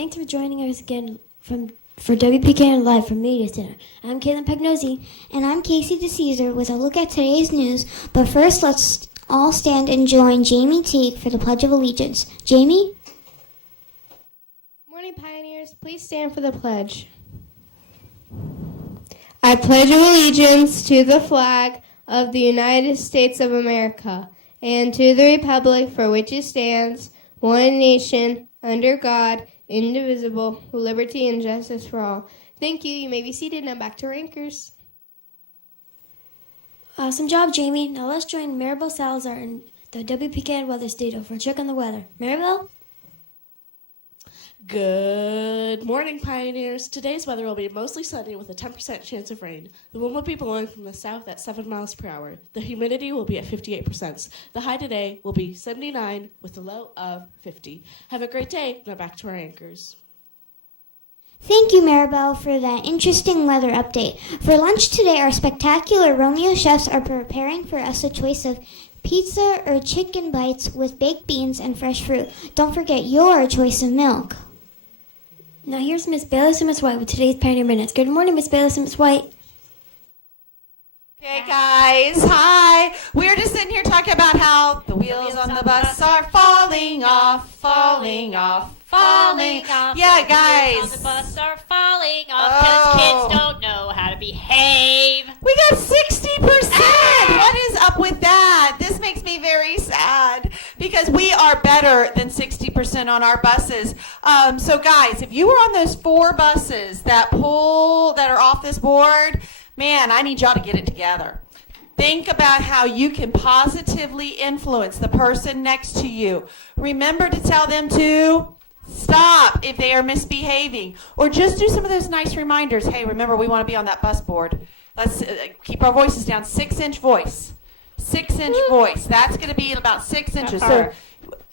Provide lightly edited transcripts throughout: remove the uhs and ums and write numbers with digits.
Thanks for joining us again for WPKN Live from Media Center. I'm Caitlin Pagnosi. And I'm Casey DeCesar with a look at today's news. But first, let's all stand and join Jamie Teague for the Pledge of Allegiance. Jamie? Morning, Pioneers. Please stand for the pledge. I pledge allegiance to the flag of the United States of America and to the republic for which it stands, one nation, under God, indivisible, with liberty and justice for all. Thank you. You may be seated. Now back to Rankers. Awesome job, Jamie. Now let's join Maribel Salazar in the WPKN Weather Studio for a check on the weather. Maribel? Good morning, Pioneers. Today's weather will be mostly sunny with a 10% chance of rain. The wind will be blowing from the south at 7 miles per hour. The humidity will be at 58%. The high today will be 79 with a low of 50. Have a great day. Now back to our anchors. Thank you, Maribel, for that interesting weather update. For lunch today, our spectacular Romeo chefs are preparing for us a choice of pizza or chicken bites with baked beans and fresh fruit. Don't forget your choice of milk. Now here's Miss Bayless and Miss White with today's Pioneer Minutes. Good morning, Miss Bayless and Miss White. Okay, guys, hi. We're just sitting here talking about how the wheels on the bus are falling off, falling off, falling off. Yeah, guys. On the bus are falling off because kids don't know how to behave. We got 60%. What is up with that? This makes me very sad because we are better than 60% on our buses. So, guys, if you were on those 4 buses that are off this board, man, I need y'all to get it together. Think about how you can positively influence the person next to you. Remember to tell them to stop if they are misbehaving. Or just do some of those nice reminders. Hey, remember, we want to be on that bus board. Let's keep our voices down. 6-inch voice. 6-inch voice. That's going to be about 6 inches. So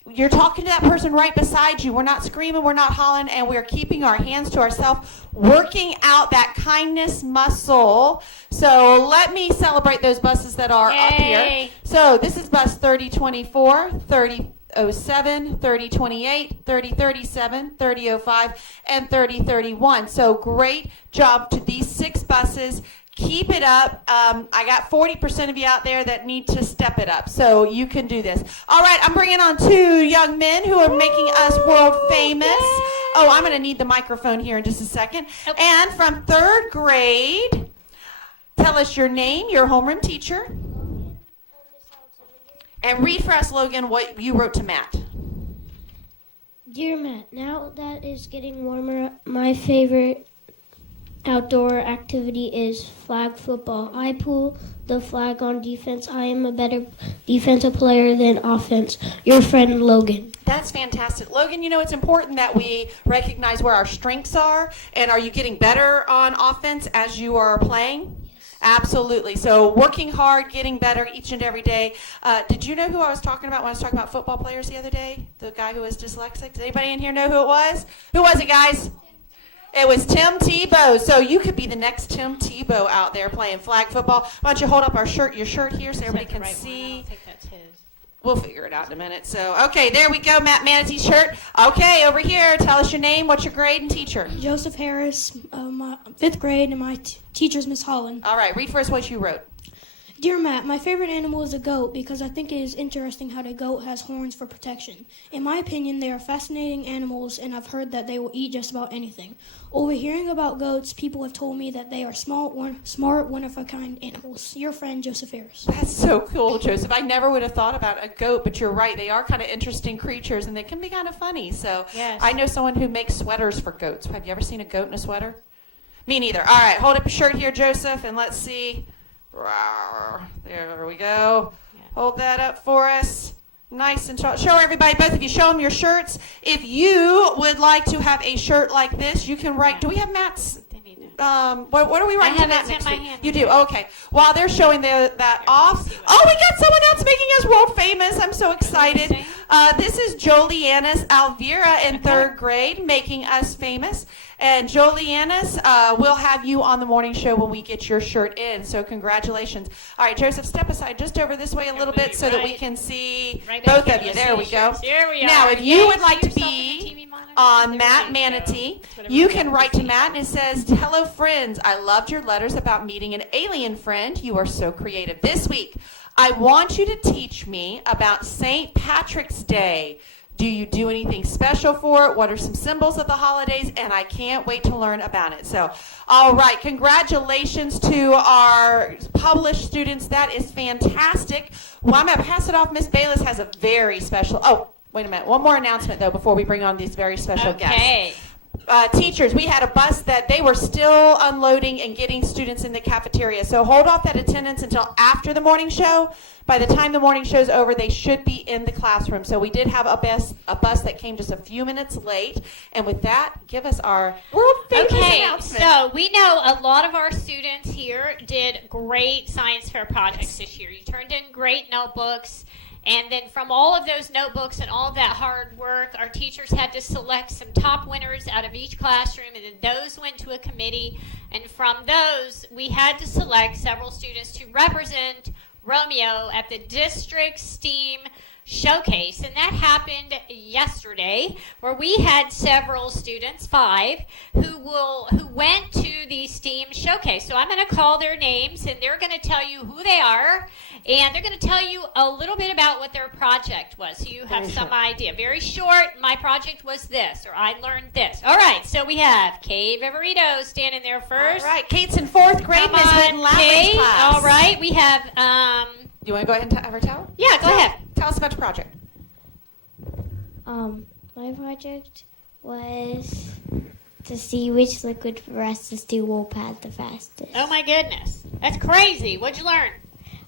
you're talking to that person right beside you. We're not screaming, we're not hollering, and we're keeping our hands to ourselves, working out that kindness muscle. So let me celebrate those buses that are up here. So this is bus 3024, 3007, 3028, 3037, 3005, and 3031. So great job to these 6 buses. Keep it up. I got 40% of you out there that need to step it up. So you can do this. All right, I'm bringing on 2 young men who are making us world famous. Oh, I'm going to need the microphone here in just a second. Okay. And from 3rd grade, tell us your name, your homeroom teacher. And read for us, Logan, what you wrote to Matt. Dear Matt, now that it's getting warmer, my favorite outdoor activity is flag football. I pull the flag on defense. I am a better defensive player than offense. Your friend, Logan. That's fantastic. Logan, you know, it's important that we recognize where our strengths are. And are you getting better on offense as you are playing? Yes. Absolutely. So working hard, getting better each and every day. Did you know who I was talking about when I was talking about football players the other day? The guy who was dyslexic? Does anybody in here know who it was? Who was it, guys? It was Tim Tebow. So you could be the next Tim Tebow out there playing flag football. Why don't you hold up your shirt here so everybody can see. We'll figure it out in a minute. So, okay, there we go, Matt Manatee's shirt. Okay, over here, tell us your name, what's your grade, and teacher. Joseph Harris, my 5th grade, and my teacher's Miss Holland. All right, read for us what you wrote. Dear Matt, my favorite animal is a goat because I think it is interesting how the goat has horns for protection. In my opinion, they are fascinating animals, and I've heard that they will eat just about anything. Overhearing about goats, people have told me that they are smart, one-of-a-kind animals. Your friend, Joseph Harris. That's so cool, Joseph. I never would have thought about a goat, but you're right. They are kind of interesting creatures, and they can be kind of funny. So yes. I know someone who makes sweaters for goats. Have you ever seen a goat in a sweater? Me neither. All right, hold up your shirt here, Joseph, and let's see. There we go. Yeah. Hold that up for us. Nice and show everybody, both of you, show them your shirts. If you would like to have a shirt like this, you can write. Do we have Matt's? What are we writing to Matt next week? You do? Okay. While they're showing that off. Oh, we got someone else making us world famous. I'm so excited. This is Jolianis Alvira in 3rd grade making us famous. And Jolianis, we'll have you on the morning show when we get your shirt in. So congratulations. All right, Joseph, step aside just over this way a little bit so that we can see Right back both here. of you. Let's There see we the go. shirts. Here we Now, are. if you Yay, would like to see yourself in be the TV monitor. on There Matt you go. Manatee, Whatever you you can got. write to Matt, and it says, "Hello, friends. I loved your letters about meeting an alien friend. You are so creative. This week, I want you to teach me about St. Patrick's Day. Do you do anything special for it? What are some symbols of the holidays? And I can't wait to learn about it." So, all right, congratulations to our published students. That is fantastic. Well, I'm going to pass it off. Miss Bayless has a very special, wait a minute. One more announcement, though, before we bring on these very special guests. Okay. Teachers, we had a bus that they were still unloading and getting students in the cafeteria. So hold off that attendance until after the morning show. By the time the morning show's over, they should be in the classroom. So we did have a bus that came just a few minutes late. And with that, give us our world famous announcement. So we know a lot of our students here did great science fair projects this year. You turned in great notebooks. And then from all of those notebooks and all of that hard work, our teachers had to select some top winners out of each classroom, and then those went to a committee. And from those, we had to select several students to represent Romeo at the district STEAM showcase, and that happened yesterday, where we had several students, 5, who went to the STEAM showcase. So I'm going to call their names, and they're going to tell you who they are, and they're going to tell you a little bit about what their project was, so you have some idea. Very short. My project was this, or I learned this. All right. So we have Kay Viverito standing there first. All right, Kate's in 4th grade. Come Miss Whitten on, Lavely's Kay. class. All right. We have. You want to go ahead and have her tell? Yeah. Go ahead. Tell us about your project. My project was to see which liquid rusted steel wool pad the fastest. Oh my goodness. That's crazy. What'd you learn?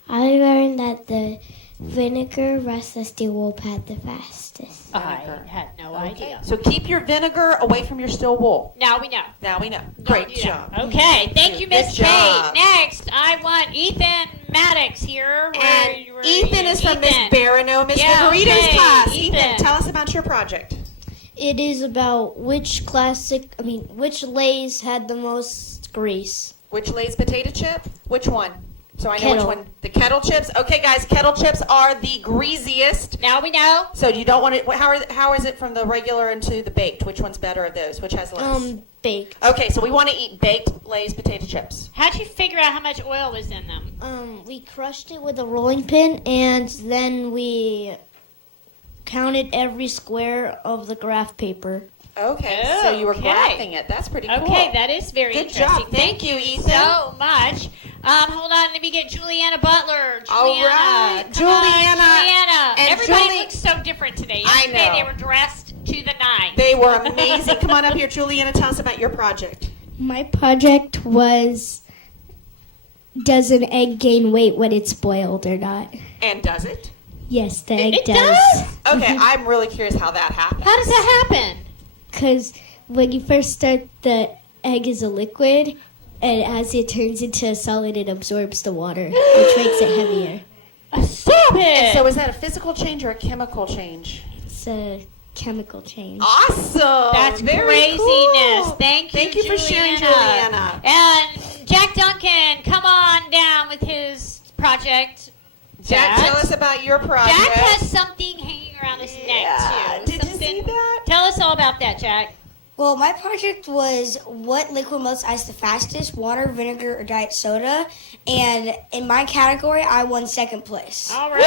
I learned that the vinegar rusts the steel wool pad the fastest. I had no idea. So keep your vinegar away from your steel wool. Now we know. Now we know. Don't Great do job. that. Okay. Thank you, Good Miss job. Kate. Next, I want Ethan Maddox here. And Ethan is from Miss Ethan. Barano, Miss Yeah, Viverito's okay. class. Ethan. Ethan, tell us about your project. It is about which Lay's had the most grease. Which Lay's potato chip? Which one? So I know Kettle. which one. The kettle chips. Okay, guys, kettle chips are the greasiest. Now we know. So you don't want it. How is it from the regular into the baked? Which one's better of those? Which has less? Baked. Okay, so we want to eat baked Lay's potato chips. How'd you figure out how much oil was in them? We crushed it with a rolling pin, and then we counted every square of the graph paper. Okay, so you were Okay. graphing it. That's pretty cool. Okay, that is very Good interesting. job. Thank you, Ethan. so much. Hold on, let me get Juliana Butler. All Juliana, right, come on, Juliana. Juliana. And Everybody Julie- looks so different today. I Yesterday know. they were dressed to the nines. They were amazing. Come on up here, Juliana. Tell us about your project. My project was, does an egg gain weight when it's boiled or not? And does it? Yes, the egg It does. does? Okay, I'm really curious how that happens. How does that happen? Because when you first start, the egg is a liquid, and as it turns into a solid, it absorbs the water, which makes it heavier. Stop it! So is that a physical change or a chemical change? It's a chemical change. Awesome. That's Very craziness. cool. Thank you, Thank you for sharing, Juliana. And Jack Duncan, come on down with his project. Jack, tell us about your project. Jack has something hanging around his neck, too. Did you see that? Tell us all about that, Jack. Well, my project was what liquid melts ice the fastest, water, vinegar, or diet soda. And in my category, I won 2nd place. All right.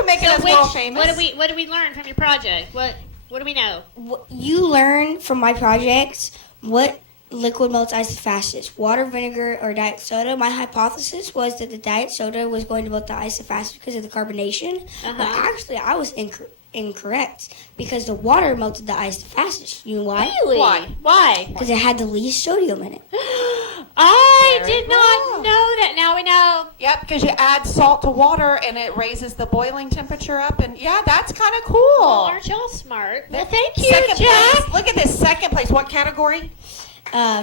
Woo! Making us world famous. What do we learn from your project? What do we know? You learn from my project what liquid melts ice the fastest, water, vinegar, or diet soda. My hypothesis was that the diet soda was going to melt the ice the fastest because of the carbonation. But actually, I was incorrect because the water melted the ice the fastest. You know why? Really? Why? Why? Because it had the least sodium in it. I Very did not cool. know that. Now we know. Yep, because you add salt to water and it raises the boiling temperature up. And yeah, that's kind of cool. Well, aren't y'all smart? Well, thank you, Second Jack. place. Look at this. 2nd place. What category?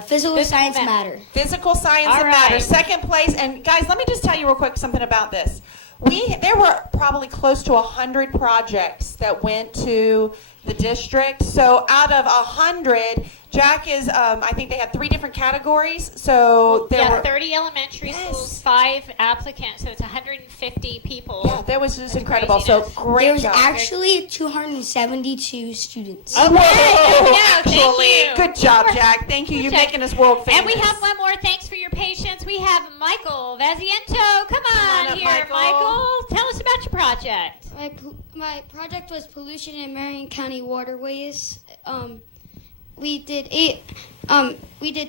Physical science matter. Physical science All and matter. right. 2nd place. And guys, let me just tell you real quick something about this. There were probably close to 100 projects that went to the district. So out of 100, Jack is, I think they had 3 different categories. So there were 30 elementary schools, 5 applicants, so it's 150 people. Yeah, that was just incredible. Craziness. So great There was job. actually 272 students. Okay. Yeah, thank Actually, you. good job, Jack. Thank you. You're Jack. making us world famous. And we have one more. Thanks for your patience. We have Michael Vaziento. Come on, up, here, Michael. Tell us about your project. My project was pollution in Marion County waterways. We did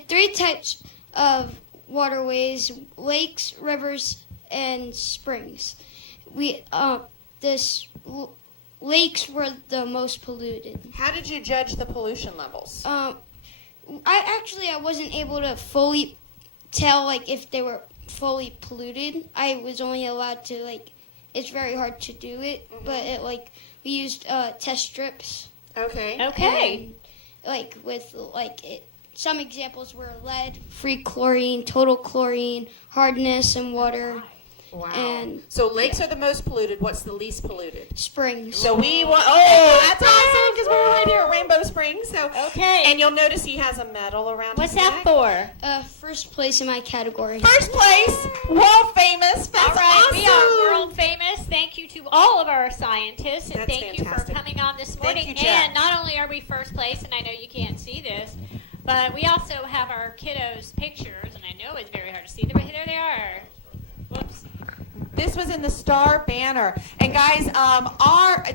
3 types of waterways: lakes, rivers, and springs. Lakes were the most polluted. How did you judge the pollution levels? I wasn't able to fully tell if they were fully polluted. I was only allowed to it's very hard to do it, but we used test strips. Okay. Okay. And, some examples were lead, free chlorine, total chlorine, hardness, and water. Wow. And So lakes are the most polluted. What's the least polluted? springs. So we want. Oh, that's awesome because we're right here at Rainbow Springs. So Okay. and you'll notice he has a medal around. What's his that neck. for? First place in my category. First place, world famous. That's All right, awesome. we are world famous. Thank you to all of our scientists, and That's thank fantastic. you for coming on this morning. you, Jack. And not only are we first place, and I know you can't see this, but we also have our kiddos' pictures, and I know it's very hard to see them, but there they are. Whoops. This was in the Star Banner. And guys,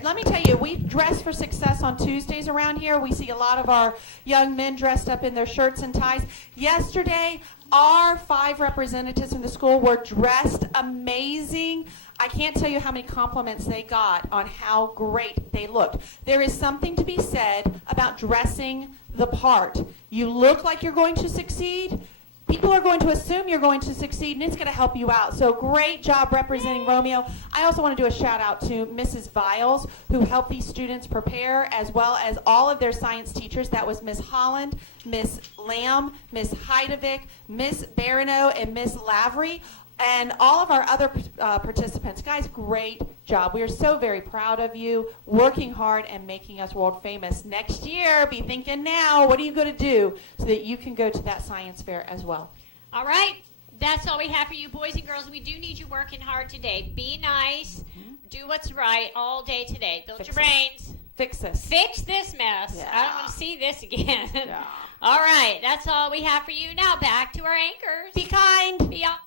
let me tell you, we dress for success on Tuesdays around here. We see a lot of our young men dressed up in their shirts and ties. Yesterday, our 5 representatives from the school were dressed amazing. I can't tell you how many compliments they got on how great they looked. There is something to be said about dressing the part. You look like you're going to succeed. People are going to assume you're going to succeed, and it's going to help you out. So great job representing Romeo. I also want to do a shout out to Mrs. Viles, who helped these students prepare, as well as all of their science teachers. That was Miss Holland, Miss Lamb, Miss Heidevick, Miss Barano, and Miss Lavery, and all of our other participants. Guys, great job. We are so very proud of you, working hard and making us world famous. Next year, be thinking now, what are you going to do so that you can go to that science fair as well? All right. That's all we have for you, boys and girls. We do need you working hard today. Be nice. Do what's right all day today. Build your brains. Fix this. Fix this mess. Yeah. I don't want to see this again. Yeah. All right. That's all we have for you. Now back to our anchors. Be kind. Be awesome.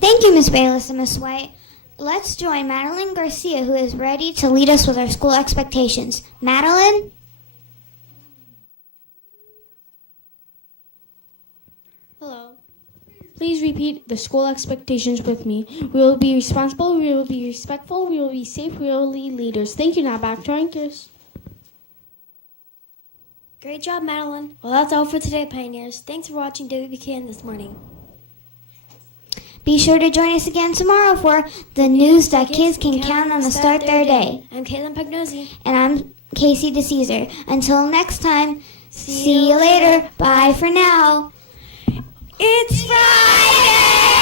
Thank you, Miss Bayless and Miss White. Let's join Madeline Garcia, who is ready to lead us with our school expectations. Madeline? Hello. Please repeat the school expectations with me. We will be responsible, we will be respectful, we will be safe, we will lead leaders. Thank you. Now back to our anchors. Great job, Madeline. Well, that's all for today, Pioneers. Thanks for watching WBKN this morning. Be sure to join us again tomorrow for the news that kids can count on to start their day. I'm Caitlin Pagnosi. And I'm Casey DeCesar. Until next time, see you later. Bye for now. It's Friday!